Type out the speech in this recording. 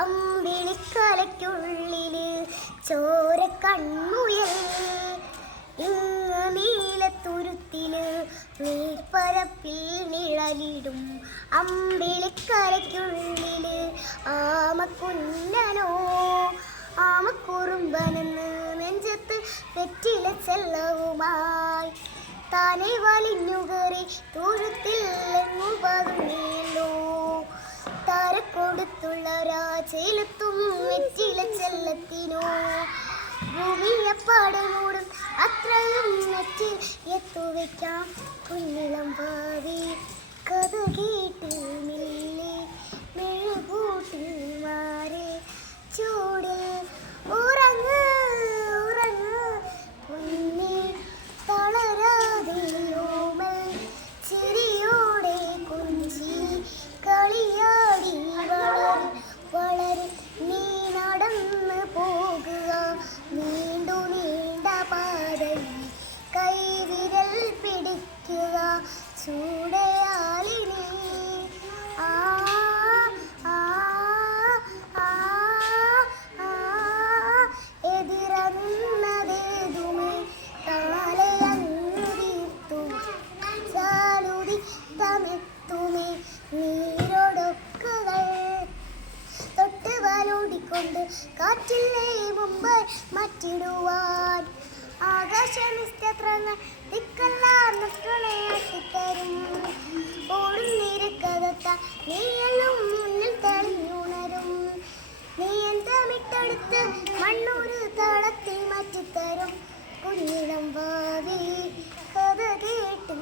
അമ്പിളിക്കലയ്ക്കുള്ളില് ചോര കൺമുയൽ നീലത്തുരുത്തില് നീർപ്പരപ്പിൽ നിഴലിടും അമ്പിളിക്കലയ്ക്കുള്ളില് ആമക്കുഞ്ഞനോ ആമക്കുറുമ്പനെന്ന് നെഞ്ചത്ത് വെറ്റില ചെല്ലവുമായി താനെ വലിഞ്ഞുകറി തുരുത്തിൽ എങ്ങും പതുങ്ങിയല്ലോ താരക്കൊടുത്തുള്ള രാജയിലെത്തും വെറ്റില ചെല്ലത്തിനോ ഭൂമിയപ്പാടെ മൂടും അത്രയും നെറ്റി എത്തുവയ്ക്കാം കുഞ്ഞിളം ഭാവി കഥ കേട്ട് മെല്ലെ മെഴുകൂട്ടിൽ മാറി ചൂടിൽ ഉറങ്ങ് ഉറങ്ങ് കുഞ്ഞി തളരാതെ ഓമൽ ചിരിയോടെ കുഞ്ചി കളിയാടി വളരും വളരും നീ നടന്ന് പോകുക നീണ്ടു നീണ്ട പാതയിൽ കൈവിരൽ പിടിക്കുക ചൂടയാലിനി ആ ആ ആ ആ എതിരന്നതേതുമേ താലയന്നീർത്തു ചാലുടി തമെത്തുമേ നീരൊടുക്കുകൾ തൊട്ട് വാലോടിക്കൊണ്ട് കാറ്റില്ലേ മുമ്പ് മറ്റിടുവാൻ ആകാശനിസ്ത്രങ്ങൾ ദിക്കെല്ലാം നഷ്ടണയാക്കിത്തരും ഓടും നിരക്കകത്ത നീയെല്ലാം മുന്നിൽ തെളിഞ്ഞുണരും നീ എന്തമിട്ടെടുത്ത് മണ്ണൂര് താളത്തിൽ മാറ്റിത്തരും കുഞ്ഞിളം ഭാവി കഥ കേട്ട്